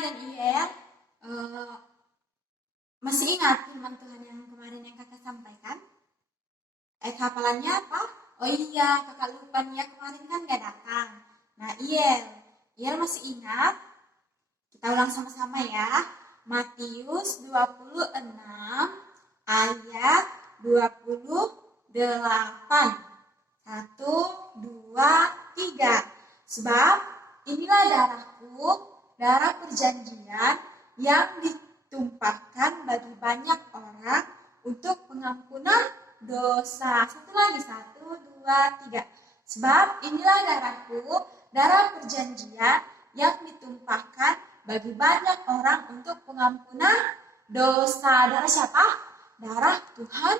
dan Iya, masih ingat firman Tuhan yang kemarin yang kakak sampaikan? Hafalannya apa? Oh iya, kakak lupa nih ya, kemarin kan gak datang. Nah, Iel masih ingat? Kita ulang sama-sama ya. Matius 26 ayat 28. 1, 2, 3. Sebab inilah darahku, darah perjanjian yang ditumpahkan bagi banyak orang untuk pengampunan dosa. Satu lagi, 1, 2, 3. Sebab inilah darahku, darah perjanjian yang ditumpahkan bagi banyak orang untuk pengampunan dosa. Darah siapa? Darah Tuhan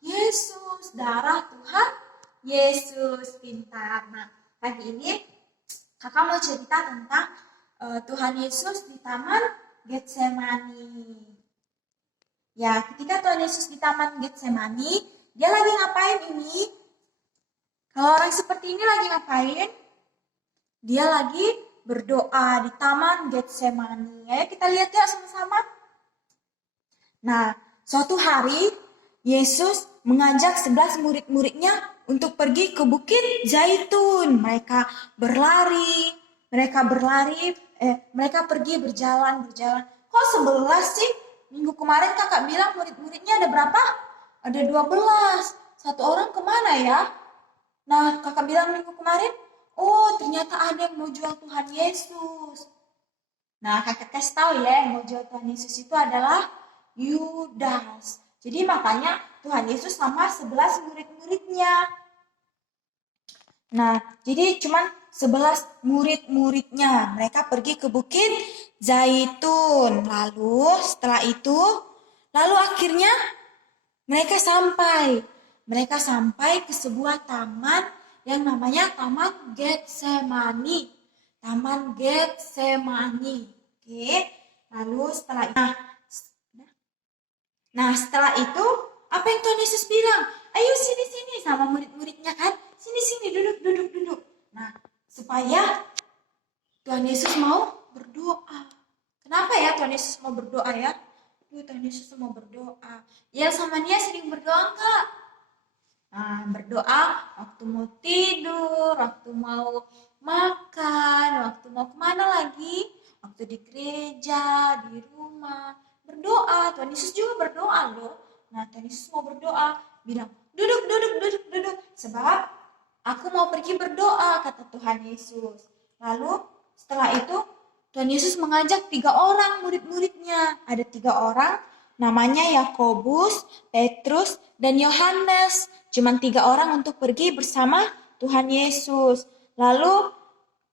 Yesus. Darah Tuhan Yesus. Pintar. Nah, pagi ini kakak mau cerita tentang Tuhan Yesus di Taman Getsemani. Ya, ketika Tuhan Yesus di Taman Getsemani, dia lagi ngapain ini? Kalau orang seperti ini lagi ngapain? Dia lagi berdoa di Taman Getsemani. Ayo kita lihat ya sama-sama. Nah, suatu hari Yesus mengajak 11 murid-muridnya untuk pergi ke Bukit Zaitun. Mereka pergi berjalan. Kok 11 sih? Minggu kemarin kakak bilang murid-muridnya ada berapa? Ada 12. Satu orang kemana ya? Nah, kakak bilang minggu kemarin, oh ternyata ada yang mau jual Tuhan Yesus. Nah, kakak kasih tahu ya, yang mau jual Tuhan Yesus itu adalah Yudas. Jadi makanya Tuhan Yesus sama 11 murid-muridnya. Nah, jadi cuman 11 murid-muridnya. Mereka pergi ke Bukit Zaitun. Lalu akhirnya mereka sampai ke sebuah taman yang namanya Taman Getsemani. Taman Getsemani. Oke. Lalu setelah itu apa yang Tuhan Yesus bilang? Ayo sini sama murid-muridnya kan. Sini duduk. Nah, supaya Tuhan Yesus mau berdoa. Kenapa ya Tuhan Yesus mau berdoa ya? Tuhan Yesus mau berdoa. Ya sama dia sering berdoa enggak? Nah, berdoa waktu mau tidur, waktu mau makan, waktu mau kemana lagi? Waktu di gereja, di rumah. Berdoa, Tuhan Yesus juga berdoa loh. Nah, Tuhan Yesus mau berdoa, bilang, duduk. Sebab aku mau pergi berdoa, kata Tuhan Yesus. Lalu setelah itu Tuhan Yesus mengajak 3 orang murid-muridnya. Ada 3 orang, namanya Yakobus, Petrus, dan Yohanes. Cuman 3 orang untuk pergi bersama Tuhan Yesus. Lalu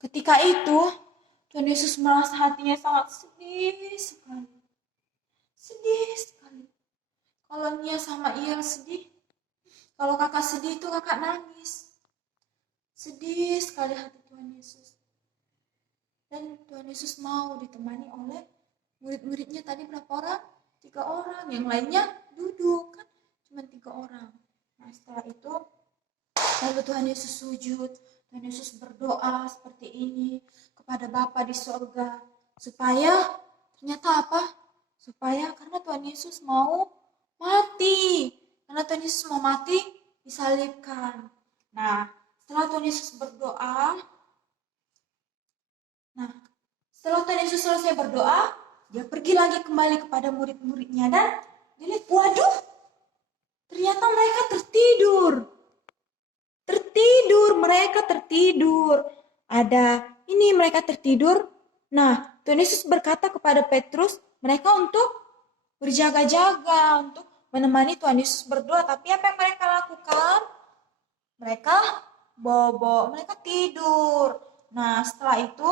ketika itu Tuhan Yesus merasa hatinya sangat sedih sekali. Kalau Nia sama Iya sedih, kalau kakak sedih itu kakak nangis. Sedih sekali hati Tuhan Yesus. Dan Tuhan Yesus mau ditemani oleh murid-muridnya tadi berapa orang? 3 orang. Yang lainnya duduk kan, cuma 3 orang. Nah setelah itu lalu Tuhan Yesus sujud. Tuhan Yesus berdoa seperti ini kepada Bapa di surga. Supaya ternyata apa? Supaya karena Tuhan Yesus mau mati. Karena Tuhan Yesus mau mati disalibkan. Nah setelah Tuhan Yesus berdoa, Tuhan Yesus selesai berdoa, dia pergi lagi kembali kepada murid-muridnya dan dia lihat, waduh, ternyata mereka tertidur. Mereka tertidur. Mereka tertidur. Nah, Tuhan Yesus berkata kepada Petrus, mereka untuk berjaga-jaga, untuk menemani Tuhan Yesus berdoa. Tapi apa yang mereka lakukan? Mereka bobo, mereka tidur. Nah, setelah itu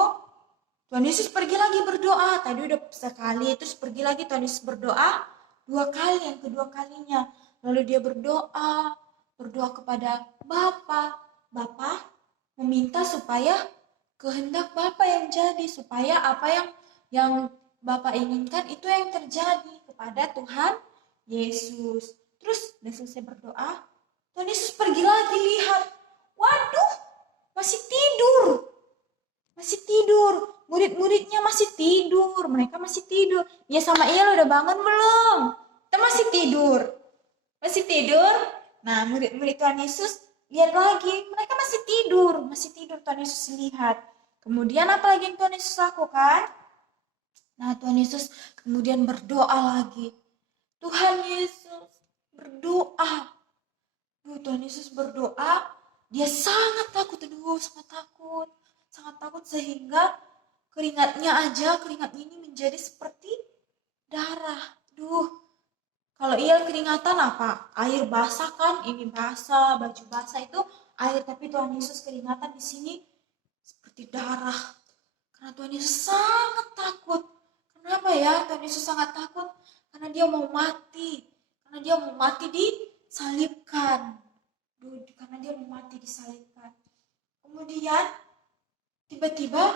Tuhan Yesus pergi lagi berdoa. Tadi udah sekali, terus pergi lagi Tuhan Yesus berdoa 2 kali, yang kedua kalinya. Lalu dia berdoa kepada Bapa. Bapa meminta supaya kehendak Bapa yang jadi, supaya apa yang Bapa inginkan itu yang terjadi kepada Tuhan Yesus. Terus udah selesai berdoa, Tuhan Yesus pergi lagi lihat. Waduh, masih tidur. masih tidur. Murid-muridnya masih tidur. Mereka masih tidur. Ya sama Iyal udah bangun belum? Kita masih tidur. Masih tidur? Nah, murid-murid Tuhan Yesus lihat lagi. Mereka masih tidur. Masih tidur Tuhan Yesus lihat. Kemudian apa lagi yang Tuhan Yesus lakukan? Nah, Tuhan Yesus kemudian berdoa lagi. Tuhan Yesus berdoa. Tuhan Yesus berdoa, dia sangat takut, sangat takut sehingga keringatnya ini menjadi seperti darah. Kalau ia keringatan apa? Air basah kan, ini basah, baju basah itu air, tapi Tuhan Yesus keringatan di sini seperti darah. Karena Tuhan Yesus sangat takut. Kenapa ya Tuhan Yesus sangat takut? Karena dia mau mati. Karena dia mau mati disalibkan. Karena dia mau mati disalibkan. Kemudian tiba-tiba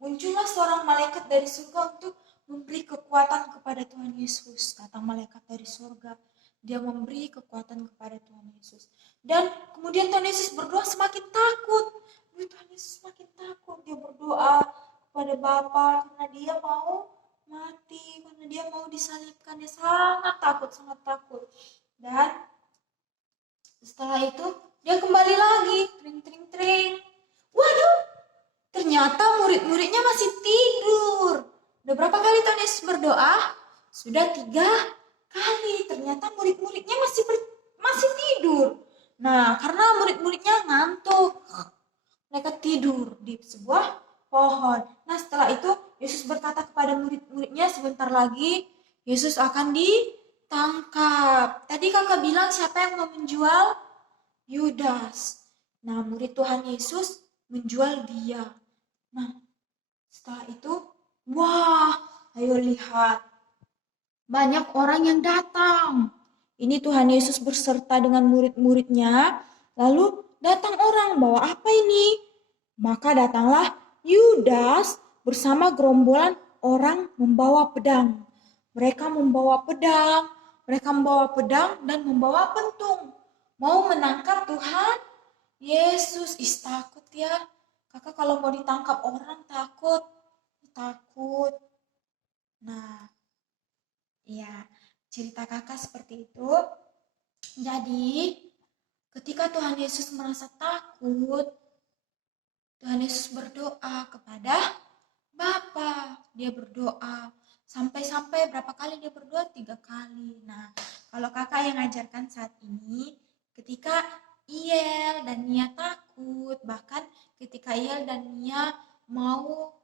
muncullah seorang malaikat dari surga untuk memberi kekuatan kepada Tuhan Yesus. Datang malaikat dari surga. Dia memberi kekuatan kepada Tuhan Yesus. Dan kemudian Tuhan Yesus berdoa semakin takut. Tuhan Yesus semakin takut. Dia berdoa kepada Bapa karena dia mau mati, karena dia mau disalibkan. Dia sangat takut. Dan setelah itu dia kembali lagi, tring. Waduh, ternyata murid-muridnya masih tidur. Udah berapa kali Tuhan Yesus berdoa? Sudah 3 kali. Ternyata murid-muridnya masih tidur. Nah, karena murid-muridnya ngantuk, mereka tidur di sebuah pohon. Nah, setelah itu Yesus berkata kepada murid-muridnya, sebentar lagi Yesus akan ditangkap. Tadi kakak bilang siapa yang mau menjual? Yudas. Nah, murid Tuhan Yesus menjual dia. Nah, setelah itu, wah, ayo lihat. Banyak orang yang datang. Ini Tuhan Yesus berserta dengan murid-muridnya. Lalu datang orang, bawa apa ini? Maka datanglah Yudas bersama gerombolan orang membawa pedang. Mereka membawa pedang dan membawa pentung. Mau menangkap Tuhan Yesus. Takut ya. Kakak kalau mau ditangkap orang takut. Nah, ya, cerita kakak seperti itu. Jadi, ketika Tuhan Yesus merasa takut, Tuhan Yesus berdoa kepada Bapa. Dia berdoa. Sampai berapa kali dia berdoa? 3 kali. Nah, kalau kakak yang ngajarkan saat ini, ketika Iyel dan Nia takut, bahkan ketika Iyel dan Nia mau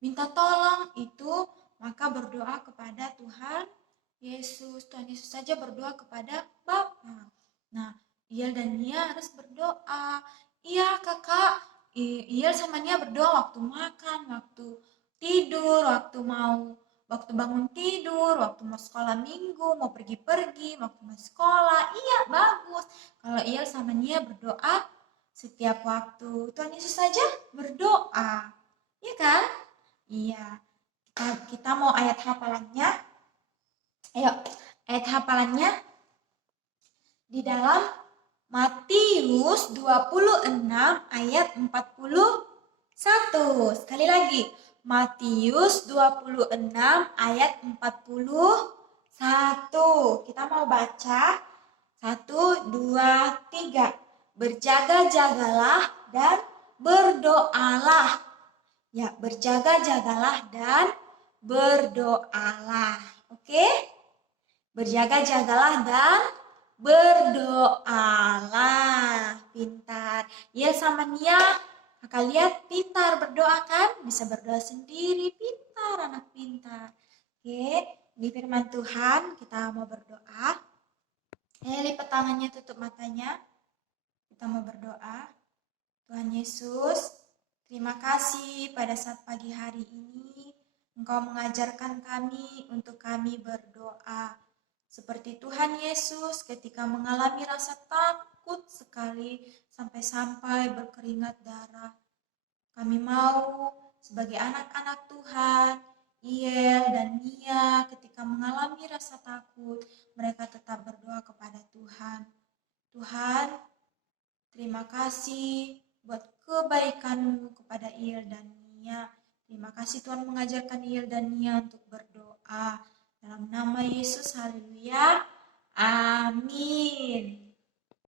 minta tolong itu, maka berdoa kepada Tuhan Yesus. Tuhan Yesus saja berdoa kepada Bapa. Nah, Iyel dan Nia harus berdoa. Iya kakak, Iyel sama Nia berdoa waktu makan, waktu tidur, waktu bangun tidur, waktu mau sekolah minggu, mau pergi-pergi, waktu mau sekolah. Iya, bagus. Kalau Iyel sama Nia berdoa setiap waktu. Tuhan Yesus saja berdoa. Iya kan? Iya. Kita mau ayat hafalannya. Ayo, ayat hafalannya di dalam Matius 26 ayat 41. Sekali lagi, Matius 26 ayat 41. Kita mau baca 1, 2, 3. Berjaga-jagalah dan berdoalah. Ya, berjaga-jagalah dan berdoalah. Oke? Berjaga-jagalah dan berdoalah. Pintar. Ya sama Nia, kakak lihat pintar berdoa kan? Bisa berdoa sendiri, pintar, anak pintar. Oke, di firman Tuhan kita mau berdoa. Lipat tangannya, tutup matanya. Kita mau berdoa. Tuhan Yesus, terima kasih pada saat pagi hari ini Engkau mengajarkan kami untuk kami berdoa. Seperti Tuhan Yesus ketika mengalami rasa takut sekali sampai-sampai berkeringat darah. Kami mau sebagai anak-anak Tuhan, Iyel dan Nia ketika mengalami rasa takut, mereka tetap berdoa kepada Tuhan. Tuhan, terima kasih buat kebaikan-Mu kepada Il dan Nia. Terima kasih Tuhan mengajarkan Il dan Nia untuk berdoa. Dalam nama Yesus, haleluya. Amin.